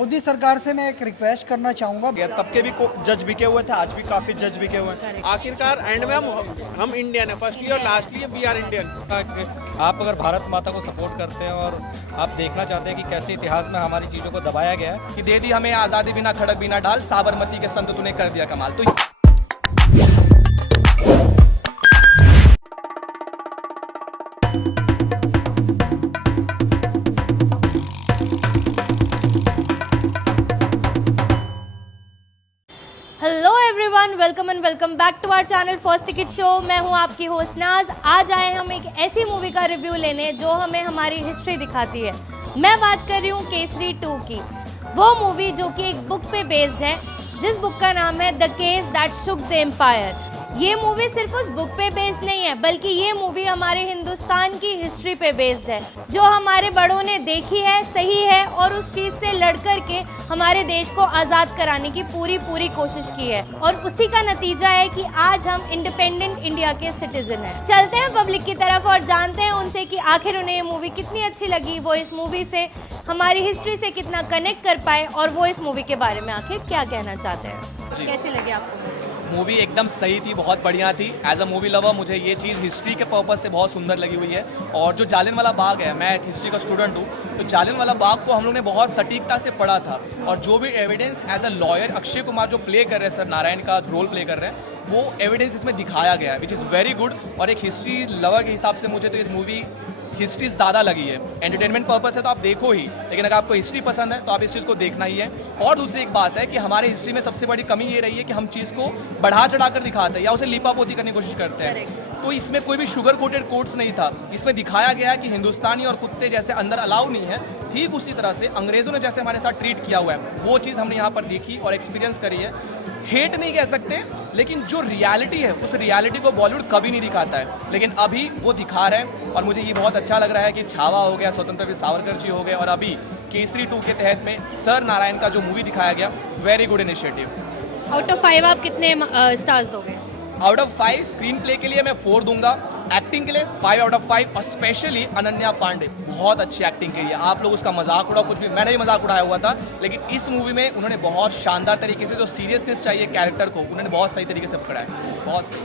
मोदी सरकार से मैं एक रिक्वेस्ट करना चाहूँगा। तब के भी जज बिके हुए थे, आज भी काफी जज बिके हुए हैं। आखिरकार एंड में हम इंडियन है, फर्स्टली और लास्टली वी आर इंडियन। आप अगर भारत माता को सपोर्ट करते हैं और आप देखना चाहते हैं कि कैसे इतिहास में हमारी चीज़ों को दबाया गया है कि दे दी हमें आज़ादी बिना खड़क बिना ढाल, साबरमती के संत तूने कर दिया कमाल। तो hello everyone, welcome and welcome back to our channel first ticket show. मैं हूं आपकी होस्ट नाज। आज आए हम एक ऐसी मूवी का रिव्यू लेने जो हमें हमारी हिस्ट्री दिखाती है। मैं बात कर रही हूं केसरी 2 की, वो मूवी जो कि एक बुक पे बेस्ड है, जिस बुक का नाम है the case that shook the empire. ये मूवी सिर्फ उस बुक पे बेस्ड नहीं है, बल्कि ये मूवी हमारे हिंदुस्तान की हिस्ट्री पे बेस्ड है, जो हमारे बड़ों ने देखी है, सही है और उस चीज़ से लड़ कर के हमारे देश को आज़ाद कराने की पूरी कोशिश की है। और उसी का नतीजा है कि आज हम इंडिपेंडेंट इंडिया के सिटीजन हैं। चलते हैं पब्लिक की तरफ और जानते हैं उनसे कि आखिर उन्हें ये मूवी कितनी अच्छी लगी, वो इस मूवी से हमारी हिस्ट्री से कितना कनेक्ट कर पाए और वो इस मूवी के बारे में आखिर क्या कहना चाहते हैं। कैसी लगी आपको? मूवी एकदम सही थी, बहुत बढ़िया थी। एज अ मूवी लवर मुझे ये चीज़ हिस्ट्री के पर्पज़ से बहुत सुंदर लगी हुई है। और जो जालियनवाला बाग है, मैं एक हिस्ट्री का स्टूडेंट हूँ, तो जालियनवाला बाग को हम लोग ने बहुत सटीकता से पढ़ा था। और जो भी evidence as a lawyer Akshay Kumar जो प्ले कर रहे हैं, सर नारायण का रोल प्ले कर रहे हैं, वो एविडेंस इसमें दिखाया गया है, विच इज़ वेरी गुड। और एक हिस्ट्री लवर के हिसाब से मुझे तो इस मूवी हिस्ट्री ज़्यादा लगी है। एंटरटेनमेंट पर्पस है तो आप देखो ही, लेकिन अगर आपको हिस्ट्री पसंद है तो आप इस चीज़ को देखना ही है। और दूसरी एक बात है कि हमारे हिस्ट्री में सबसे बड़ी कमी ये रही है कि हम चीज़ को बढ़ा चढ़ा कर दिखाते हैं या उसे लीपापोती करने की कोशिश करते हैं। तो इसमें कोई भी शुगर कोटेड कोट्स नहीं था। इसमें दिखाया गया है कि हिंदुस्तानी और कुत्ते जैसे अंदर अलाउ नहीं है, ठीक उसी तरह से अंग्रेज़ों ने जैसे हमारे साथ ट्रीट किया हुआ है, वो चीज़ हमने यहाँ पर देखी और एक्सपीरियंस करी है। हेट नहीं कह सकते, लेकिन जो रियलिटी है उस रियलिटी को बॉलीवुड कभी नहीं दिखाता है, लेकिन अभी वो दिखा रहा है। और मुझे ये बहुत अच्छा लग रहा है कि छावा हो गया, स्वतंत्र वीर सावरकर जी हो गए, और अभी केसरी 2 के तहत में सर नारायण का जो मूवी दिखाया गया, very good initiative. Out of 5 आप कितने स्टार्स दोगे? आउट ऑफ 5 स्क्रीन प्ले के लिए मैं 4 दूंगा, एक्टिंग के लिए 5 आउट ऑफ 5, और स्पेशली अनन्या पांडे बहुत अच्छी एक्टिंग की है। आप लोग उसका मजाक उड़ाओ कुछ भी, मैंने भी मजाक उड़ाया हुआ था, लेकिन इस मूवी में उन्होंने बहुत शानदार तरीके से जो सीरियसनेस चाहिए कैरेक्टर को, उन्होंने बहुत सही तरीके से पकड़ा है, बहुत सही।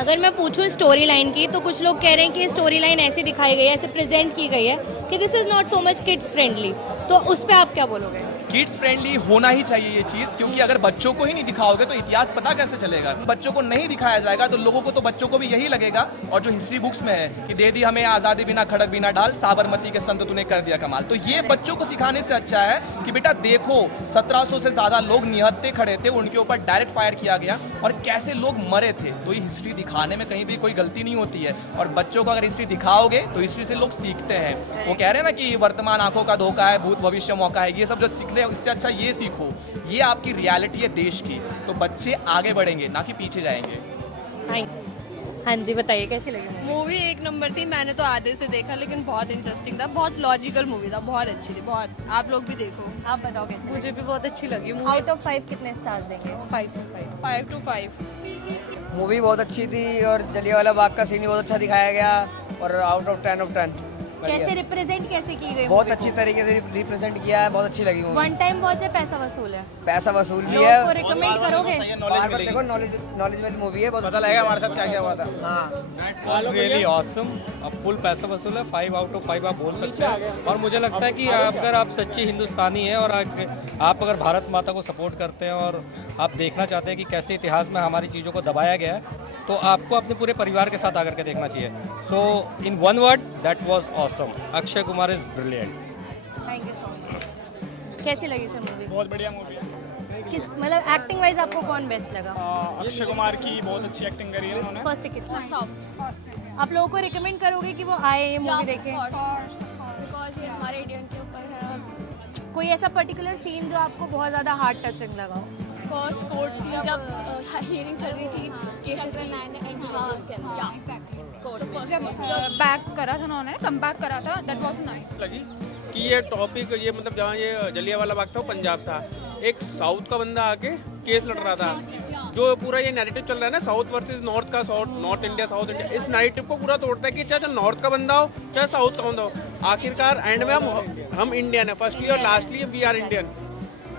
अगर मैं पूछूं स्टोरी लाइन की, तो कुछ लोग कह रहे हैं कि स्टोरी लाइन ऐसी दिखाई गई है, ऐसे प्रेजेंट की गई है कि this is not so much kids friendly, तो उस पर आप क्या बोलोगे? किड्स फ्रेंडली होना ही चाहिए ये चीज़, क्योंकि अगर बच्चों को ही नहीं दिखाओगे तो इतिहास पता कैसे चलेगा। बच्चों को नहीं दिखाया जाएगा तो लोगों को, तो बच्चों को भी यही लगेगा। और जो हिस्ट्री बुक्स में है कि दे दी हमें आज़ादी बिना खड़क बिना ढाल, साबरमती के संत तूने कर दिया कमाल, तो ये बच्चों को सिखाने से अच्छा है कि बेटा देखो 1700 से ज़्यादा लोग निहत्थे खड़े थे, उनके ऊपर डायरेक्ट फायर किया गया और कैसे लोग मरे थे। तो ये हिस्ट्री दिखाने में कहीं भी कोई गलती नहीं होती है। और बच्चों को अगर हिस्ट्री दिखाओगे तो हिस्ट्री से लोग सीखते हैं। वो कह रहे हैं ना कि वर्तमान आंखों का धोखा है, भूत भविष्य मौका है, ये सब जो सीखने हैं, इससे अच्छा ये सीखो, ये आपकी रियलिटी है देश की, तो बच्चे आगे बढ़ेंगे ना कि पीछे जाएंगे। हाँ जी, बताइए कैसी लगी मूवी? एक नंबर थी। मैंने तो आधे से देखा, लेकिन बहुत इंटरेस्टिंग था, बहुत लॉजिकल मूवी था, बहुत अच्छी थी, बहुत। आप लोग भी देखो। आप बताओ कैसी? मुझे भी बहुत अच्छी लगी मूवी। आउट ऑफ 5 कितने स्टार्स देंगे? 5 to 5। मूवी बहुत अच्छी थी और जलियांवाला बाग का सीन भी बहुत अच्छा दिखाया गया, और आउट ऑफ 10 ऑफ 10। कैसे रिप्रेजेंट कैसे की गई? बहुत अच्छी तरीके से रिप्रेजेंट किया है, बहुत अच्छी लगी मूवी। वन टाइम वॉच है, पैसा वसूल है? पैसा वसूल भी लोगों है। को रिकमेंड करोगे? बार-बार देखो, नॉलेज वाली मूवी है, बहुत पता लगेगा हमारे साथ क्या क्या हुआ था। हाँ, रियली ऑसम। अब फुल पैसा वसूल है, 5 आउट ऑफ 5 आप बोल सकते हैं। और मुझे लगता है कि अगर आप सच्ची हिंदुस्तानी हैं और आप अगर भारत माता को सपोर्ट करते हैं और आप देखना चाहते हैं कि कैसे इतिहास में हमारी चीज़ों को दबाया गया है, तो आपको अपने पूरे परिवार के साथ आकर के देखना चाहिए। So in one word, that was awesome. Akshay Kumar is brilliant. Thank you so much. कैसी लगी सर मूवी? बहुत बढ़िया मूवी है। किस मतलब एक्टिंग वाइज आपको कौन बेस्ट लगा? अक्षय कुमार की बहुत अच्छी एक्टिंग करी है उन्होंने। फर्स्ट टिकट आप लोगों को रिकमेंड करोगे कि वो आए ये मूवी देखें? बिकॉज ये हमारे इंडियन के ऊपर है। कोई ऐसा पर्टिकुलर सीन जो आपको बहुत ज़्यादा हार्ट टचिंग लगा हो? ऑफकोर्स कोर्ट में जब हियरिंग चल रही थी केसेस की, जब बैक करा था उन्होंने, कम बैक करा था, दैट वाज नाइस। लगी कि ये टॉपिक, ये मतलब जहाँ ये जलियांवाला बाग था वो पंजाब था, एक साउथ का बंदा आके केस लड़ रहा था। जो पूरा ये नैरेटिव चल रहा है ना, साउथ वर्सेस नॉर्थ का, नॉर्थ इंडिया साउथ इंडिया, इस नैरेटिव को पूरा तोड़ता है कि चाहे नॉर्थ का बंदा हो चाहे साउथ का बंदा हो, आखिरकार एंड में हम इंडियन है, फर्स्टली और lastly we are Indian.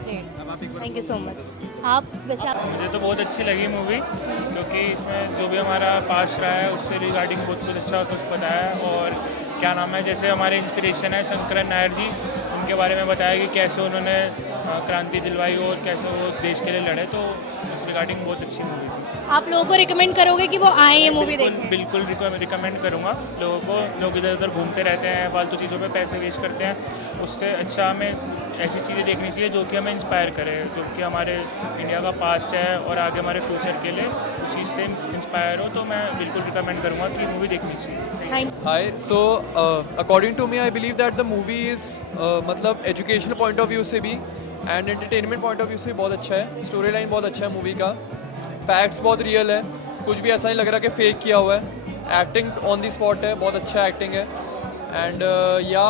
Great, thank you so much. आप वैसे मुझे तो बहुत अच्छी लगी मूवी, क्योंकि इसमें जो भी हमारा पास्ट रहा है उससे रिगार्डिंग बहुत कुछ अच्छा कुछ बताया है। और क्या नाम है, जैसे हमारे इंस्पिरेशन है शंकरन नायर जी, उनके बारे में बताया कि कैसे उन्होंने क्रांति दिलवाई और कैसे वो देश के लिए लड़े, तो उस रिगार्डिंग बहुत अच्छी मूवी थी। आप लोगों को रिकमेंड करोगे कि वो आए ये मूवी देखें? बिल्कुल रिकमेंड करूँगा लोगों को। लोग इधर उधर घूमते रहते हैं, फालतू चीज़ों पे पैसे वेस्ट करते हैं, उससे अच्छा हमें ऐसी चीज़ें देखनी चाहिए जो कि हमें इंस्पायर करे, जो कि हमारे इंडिया का पास्ट है और आगे हमारे फ्यूचर के लिए उस चीज़ से इंस्पायर हो। तो मैं बिल्कुल रिकमेंड करूँगा कि मूवी देखनी चाहिए। Hi. So, according to me, I believe that the movie is मतलब एजुकेशनल पॉइंट ऑफ व्यू से भी and entertainment point of view से भी बहुत अच्छा है। स्टोरी लाइन बहुत अच्छा है मूवी का, फैक्ट्स बहुत रियल है, कुछ भी ऐसा नहीं लग रहा कि फेक किया हुआ है। एक्टिंग ऑन दी स्पॉट है, बहुत अच्छा एक्टिंग है। एंड या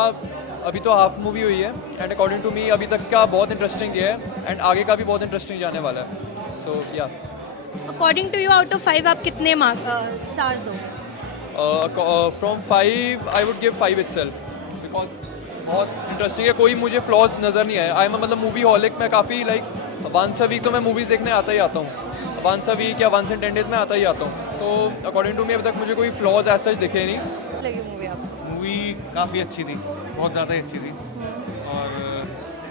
अभी तो हाफ मूवी हुई है एंड अकॉर्डिंग टू मी अभी तक का बहुत इंटरेस्टिंग गया है एंड आगे का भी बहुत इंटरेस्टिंग जाने वाला है। सो या according to you out of 5 आप कितने स्टार्स दो? From 5 I would give 5 itself because बहुत इंटरेस्टिंग है, कोई मुझे फ्लॉज नज़र नहीं आया। आई एम मतलब मूवी हॉलिक, मैं काफ़ी लाइक वंस अ वीक तो मैं मूवीज़ देखने आता ही आता हूँ, वंस अ वीक या वंस इन 10 days में आता ही आता हूँ। तो अकॉर्डिंग टू मी अभी तक मुझे कोई फ्लॉज ऐसा दिखे नहीं। लगी मूवी आपको? मूवी काफ़ी अच्छी थी, बहुत ज़्यादा ही अच्छी थी। और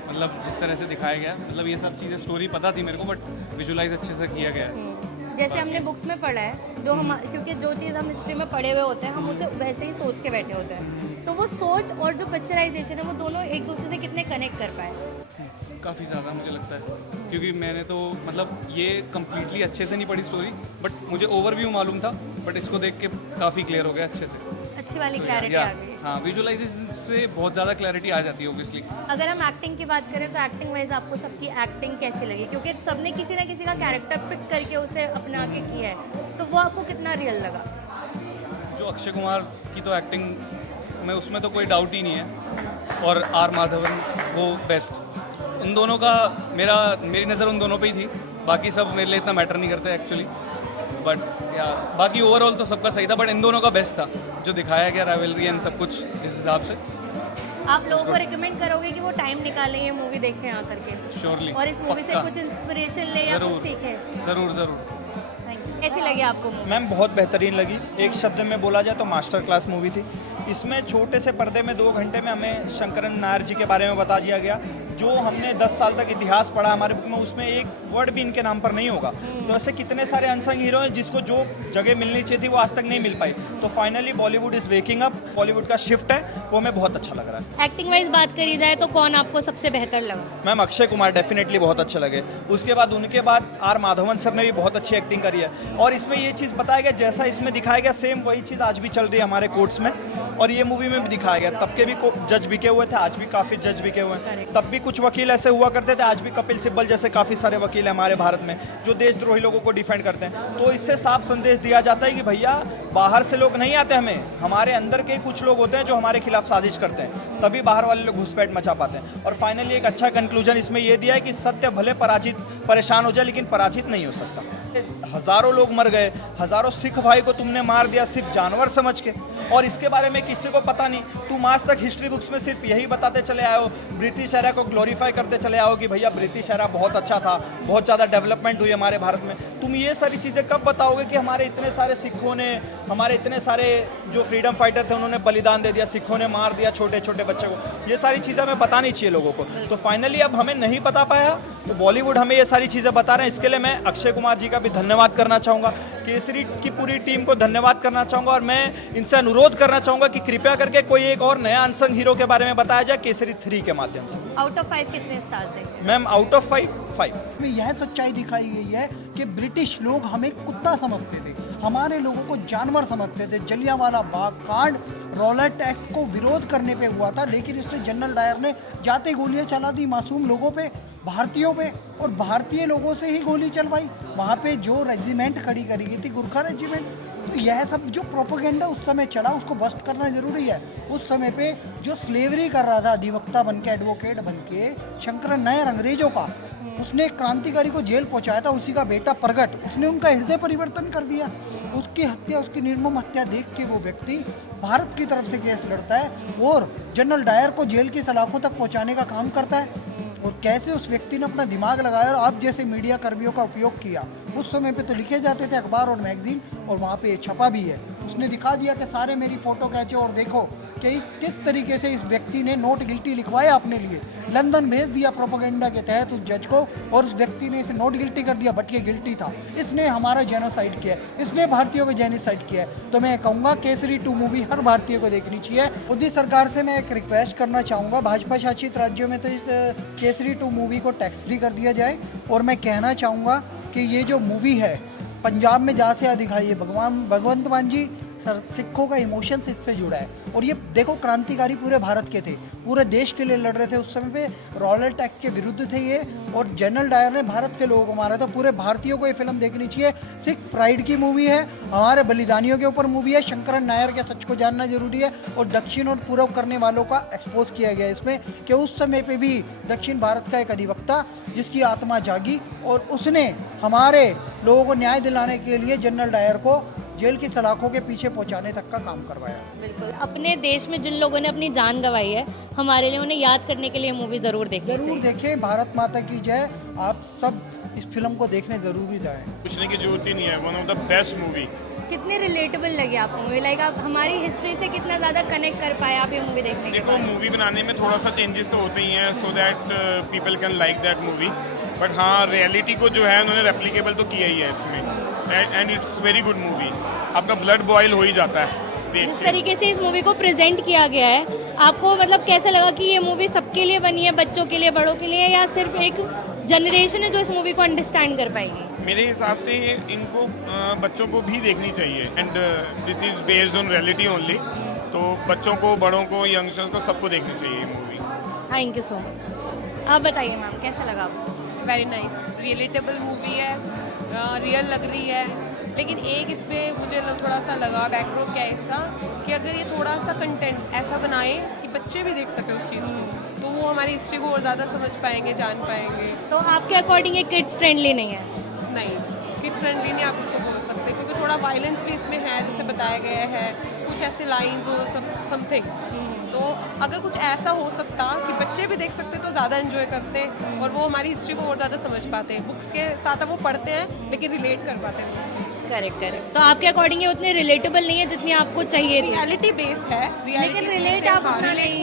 मतलब जिस तरह से दिखाया गया, मतलब ये सब चीज़ें स्टोरी पता थी मेरे को, बट विजुलाइज अच्छे से किया गया है। जैसे हमने बुक्स में पढ़ा है, जो हम क्योंकि जो चीज़ हम हिस्ट्री में पढ़े हुए होते हैं हम उसे वैसे ही सोच के बैठे होते हैं, तो वो सोच और जो पिक्चराइजेशन है वो दोनों एक दूसरे से कितने कनेक्ट कर पाए? काफ़ी ज़्यादा मुझे लगता है, क्योंकि मैंने तो मतलब ये कम्प्लीटली अच्छे से नहीं पढ़ी स्टोरी, बट मुझे ओवरव्यू मालूम था, बट इसको देख के काफ़ी क्लियर हो गया अच्छे से। अच्छी वाली तो क्लैरिटी या आ गई। हाँ, विजुअलाइजेशन से बहुत ज़्यादा क्लैरिटी आ जाती है ऑब्वियसली। अगर हम एक्टिंग की बात करें तो एक्टिंग वाइज आपको सबकी एक्टिंग कैसी लगी? क्योंकि सबने किसी ना किसी का कैरेक्टर पिक करके उसे अपना के किया है, तो वो आपको कितना रियल लगा? जो अक्षय कुमार की तो एक्टिंग में उसमें तो कोई डाउट ही नहीं है, और आर माधवन वो बेस्ट। उन दोनों का मेरी नज़र उन दोनों पे ही थी, बाकी सब मेरे लिए इतना मैटर नहीं करते एक्चुअली। बट या बाकी ओवरऑल तो सबका सही था, बट इन दोनों का बेस्ट था जो दिखाया गया, राइवलरी एंड सब कुछ जिस हिसाब से। आप लोगों को रिकमेंड करोगे कि वो टाइम निकालें ये मूवी देखें यहाँ करके? श्योरली। और इस मूवी से कुछ इंस्पिरेशन ले या कुछ सीखें? ज़रूर। कैसी लगी आपको मूवी? मैम बहुत बेहतरीन लगी, एक शब्द में बोला जाए तो मास्टर क्लास मूवी थी। इसमें छोटे से पर्दे में 2 घंटे में हमें शंकरन नायर जी के बारे में बता दिया गया। जो हमने 10 साल तक इतिहास पढ़ा हमारे बुक में, उसमें एक वर्ड भी इनके नाम पर नहीं होगा। तो ऐसे कितने सारे अनसंग हीरो हैं जिसको जो जगह मिलनी चाहिए थी वो आज तक नहीं मिल पाई। तो finally Bollywood is waking up, Bollywood का शिफ्ट है, वो हमें बहुत अच्छा लग रहा है। एक्टिंग वाइज बात करी जाए तो कौन आपको सबसे बेहतर लगा? मैम अक्षय कुमार डेफिनेटली बहुत अच्छे लगे। उसके बाद उनके बाद आर माधवन सर ने भी बहुत अच्छी एक्टिंग करी है। और इसमें ये चीज़ बताया गया, जैसा इसमें दिखाया गया सेम वही चीज़ आज भी चल रही है हमारे कोर्ट्स में, और ये मूवी में भी दिखाया गया। तब के भी जज बिके हुए थे, आज भी काफ़ी जज बिके हुए हैं। तब भी कुछ वकील ऐसे हुआ करते थे, आज भी कपिल सिब्बल जैसे काफ़ी सारे वकील हैं हमारे भारत में जो देशद्रोही लोगों को डिफेंड करते हैं। तो इससे साफ संदेश दिया जाता है कि भैया बाहर से लोग नहीं आते, हमारे अंदर के कुछ लोग होते हैं जो हमारे खिलाफ साजिश करते हैं, तभी बाहर वाले लोग घुसपैठ मचा पाते हैं। और फाइनली एक अच्छा कंक्लूजन इसमें यह दिया है कि सत्य भले परेशान हो जाए लेकिन पराजित नहीं हो सकता। हजारों लोग मर गए, हजारों सिख भाई को तुमने मार दिया सिर्फ जानवर समझ के, और इसके बारे में किसी को पता नहीं। तुम आज तक हिस्ट्री बुक्स में सिर्फ यही बताते चले आए हो, ब्रिटिश एरा को ग्लोरीफाई करते चले आओ कि भैया ब्रिटिश एरा बहुत अच्छा था, बहुत ज़्यादा डेवलपमेंट हुई हमारे भारत में। तुम ये सारी चीज़ें कब बताओगे कि हमारे इतने सारे सिखों ने, हमारे इतने सारे जो फ्रीडम फाइटर थे उन्होंने बलिदान दे दिया, सिखों ने मार दिया छोटे छोटे बच्चे को। ये सारी चीज़ें हमें बतानी चाहिए लोगों को। तो फाइनली अब हमें नहीं बता पाया तो बॉलीवुड हमें ये सारी चीज़ें बता रहे हैं। इसके लिए मैं अक्षय कुमार जी का भी धन्यवाद करना चाहूँगा, केसरी की पूरी टीम को धन्यवाद करना चाहूँगा, और मैं इनसे अनुरोध करना चाहूँगा कि कृपया करके कोई एक और नया अनसंग हीरो के बारे में बताया जाए केसरी 3 के माध्यम से। आउट ऑफ 5 कितने स्टार्स देंगे? Ma'am out of 5। में यह सच्चाई दिखाई गई है कि ब्रिटिश लोग हमें कुत्ता समझते थे, हमारे लोगों को जानवर समझते थे। जलियांवाला बाग कांड रॉलेट एक्ट को विरोध करने पे हुआ था, लेकिन इसमें जनरल डायर ने जाते गोलियां चला दी मासूम लोगों पे, भारतीयों पे, और भारतीय लोगों से ही गोली चलवाई। वहाँ पे जो रेजिमेंट खड़ी करी गई थी, गुरखा रेजिमेंट। तो यह सब जो प्रोपेगेंडा उस समय चला उसको बस्ट करना जरूरी है। उस समय पे जो स्लेवरी कर रहा था अधिवक्ता बन के, एडवोकेट बन के, शंकरन नायर अंग्रेजों का, उसने क्रांतिकारी को जेल पहुंचाया था। उसी का बेटा प्रगट, उसने उनका हृदय परिवर्तन कर दिया। उसकी हत्या, उसकी निर्मम हत्या देख के वो व्यक्ति भारत की तरफ से केस लड़ता है और जनरल डायर को जेल की सलाखों तक पहुंचाने का काम करता है। और कैसे उस व्यक्ति ने अपना दिमाग लगाया और आप जैसे मीडिया कर्मियों का उपयोग किया। उस समय पे तो लिखे जाते थे अखबार और मैगजीन, और वहाँ पे ये छपा भी है। उसने दिखा दिया कि सारे मेरी फ़ोटो खींचे और देखो कि किस तरीके से इस व्यक्ति ने नोट गिल्टी लिखवाया अपने लिए, लंदन भेज दिया प्रोपेगेंडा के तहत उस जज को, और उस व्यक्ति ने इसे नोट गिल्टी कर दिया, बट ये गिल्टी था। इसने हमारा जेनोसाइड किया, इसने भारतीयों को जेनोसाइड किया। तो मैं कहूँगा केसरी 2 मूवी हर भारतीय को देखनी चाहिए। मोदी सरकार से मैं एक रिक्वेस्ट करना चाहूँगा, भाजपा शासित राज्यों में तो इस केसरी 2 मूवी को टैक्स फ्री कर दिया जाए। और मैं कहना चाहूँगा कि ये जो मूवी है पंजाब में जहाँ से दिखाई है, भगवंत मान जी सर, सिखों का इमोशंस इससे जुड़ा है। और ये देखो क्रांतिकारी पूरे भारत के थे, पूरे देश के लिए लड़ रहे थे। उस समय पे रॉलेट एक्ट के विरुद्ध थे ये, और जनरल डायर ने भारत के लोगों को मारा था। पूरे भारतीयों को ये फिल्म देखनी चाहिए। सिख प्राइड की मूवी है, हमारे बलिदानियों के ऊपर मूवी है। शंकरन नायर के सच को जानना जरूरी है, और दक्षिण और पूर्व करने वालों का एक्सपोज किया गया इसमें, कि उस समय पे भी दक्षिण भारत का एक अधिवक्ता जिसकी आत्मा जागी, और उसने हमारे लोगों को न्याय दिलाने के लिए जनरल डायर को जेल की सलाखों के पीछे पहुंचाने तक का काम करवाया। बिल्कुल, अपने देश में जिन लोगों ने अपनी जान गंवाई है, हमारे लिए उन्हें याद करने के लिए मूवी ज़रूर देखनी चाहिए। देखें, भारत माता की जय। आप सब इस फिल्म को देखने ज़रूर जाएं। पूछने की जरूरत ही नहीं है, one of the best movie. कितनी रिलेटेबल लगी आपको मूवी? लाइक आप हमारी हिस्ट्री से कितना ज़्यादा कनेक्ट कर पाए आप ये मूवी देखने के बाद? मूवी बनाने में थोड़ा सा चेंजेस तो होते ही हैं, so that people can like that movie. But हाँ, रियलिटी को जो है उन्होंने रेप्लिकेबल तो किया ही है इसमें, and it's very good movie. आपका ब्लड बॉयल हो ही जाता है। जिस तरीके से इस मूवी को प्रेजेंट किया गया है, आपको मतलब कैसा लगा कि ये मूवी सबके लिए बनी है, बच्चों के लिए, बड़ों के लिए, या सिर्फ एक जनरेशन है जो इस मूवी को अंडरस्टैंड कर पाएगी? मेरे हिसाब से इनको बच्चों को भी देखनी चाहिए, and this is based on reality only. तो बच्चों को, बड़ों को, यंगस्टर्स को, सबको देखनी चाहिए ये movie. Thank you so much. आप बताइए मैम, कैसा लगा आपको? वेरी नाइस, रिलेटेबल मूवी है, रियल लग रही है। लेकिन एक इसमें मुझे थोड़ा सा लगा, बैकड्रॉप क्या है इसका, कि अगर ये थोड़ा सा कंटेंट ऐसा बनाए कि बच्चे भी देख सके उस चीज़ को, तो वो हमारी हिस्ट्री को और ज़्यादा समझ पाएंगे, जान पाएंगे। तो आपके अकॉर्डिंग ये किड्स फ्रेंडली नहीं है? नहीं, किड्स फ्रेंडली नहीं आप इसको बोल सकते, क्योंकि थोड़ा वायलेंस भी इसमें है, जैसे बताया गया है, कुछ ऐसे लाइंस हो समथिंग। तो अगर कुछ ऐसा हो सकता कि बच्चे भी देख सकते तो ज़्यादा एंजॉय करते, और वो हमारी हिस्ट्री को और ज़्यादा समझ पाते। बुक्स के साथ वो पढ़ते हैं लेकिन रिलेट कर पाते हैं उस चीज़। करेक्ट। तो आपके अकॉर्डिंग ये उतने रिलेटेबल नहीं है जितनी आपको चाहिए थी? रियलिटी बेस है, लेकिन रिलेट आप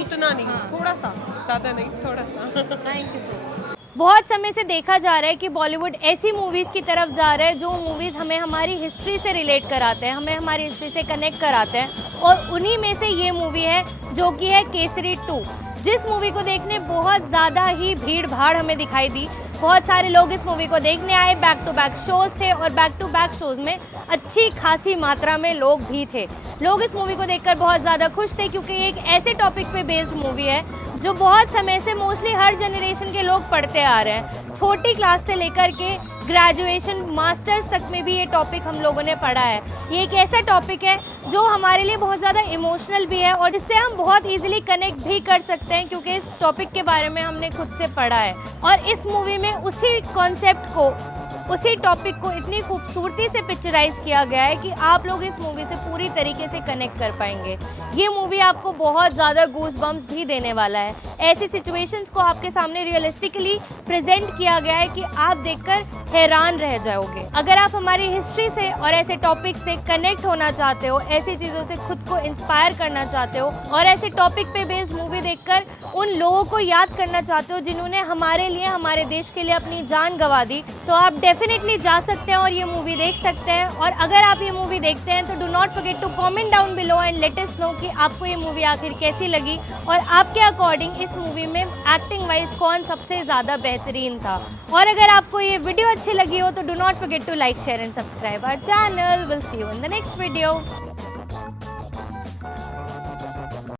उतना नहीं, थोड़ा सा, ज़्यादा नहीं, थोड़ा सा। Thank you so much. बहुत समय से देखा जा रहा है कि बॉलीवुड ऐसी मूवीज़ की तरफ जा रहा है जो मूवीज़ हमें हमारी हिस्ट्री से रिलेट कराते हैं, हमें हमारी हिस्ट्री से कनेक्ट कराते हैं, और उन्हीं में से ये मूवी है जो कि है केसरी 2, जिस मूवी को देखने बहुत ज़्यादा ही भीड़ भाड़ हमें दिखाई दी। बहुत सारे लोग इस मूवी को देखने आए, बैक टू बैक शोज़ थे, और बैक टू बैक शोज़ में अच्छी खासी मात्रा में लोग भी थे। लोग इस मूवी को देखकर बहुत ज़्यादा खुश थे, क्योंकि ये एक ऐसे टॉपिक पे बेस्ड मूवी है जो बहुत समय से मोस्टली हर जनरेशन के लोग पढ़ते आ रहे हैं। छोटी क्लास से लेकर के ग्रेजुएशन, मास्टर्स तक में भी ये टॉपिक हम लोगों ने पढ़ा है। ये एक ऐसा टॉपिक है जो हमारे लिए बहुत ज़्यादा इमोशनल भी है, और जिससे हम बहुत इजीली कनेक्ट भी कर सकते हैं, क्योंकि इस टॉपिक के बारे में हमने खुद से पढ़ा है। और इस मूवी में उसी कॉन्सेप्ट को, उसी टॉपिक को इतनी खूबसूरती से पिक्चराइज किया गया है कि आप लोग इस मूवी से पूरी तरीके से कनेक्ट कर पाएंगे। ये मूवी आपको बहुत ज़्यादा गूज बम्स भी देने वाला है। ऐसी सिचुएशंस को आपके सामने रियलिस्टिकली प्रेजेंट किया गया है कि आप देखकर हैरान रह जाओगे। अगर आप हमारी हिस्ट्री से और ऐसे टॉपिक से कनेक्ट होना चाहते हो, ऐसी चीज़ों से खुद को इंस्पायर करना चाहते हो, और ऐसे टॉपिक पे बेस्ड मूवी देखकर उन लोगों को याद करना चाहते हो जिन्होंने हमारे लिए, हमारे देश के लिए अपनी जान गंवा दी, तो आप डेफिनेटली जा सकते हैं और ये मूवी देख सकते हैं। और अगर आप ये मूवी देखते हैं तो do not forget to comment down below and let us know कि आपको ये मूवी आखिर कैसी लगी, और आपके अकॉर्डिंग इस मूवी में एक्टिंग वाइज कौन सबसे ज़्यादा बेहतरीन था। और अगर आपको ये वीडियो अच्छी लगी हो तो do not forget to like, share and subscribe our channel. Will see you in the next video.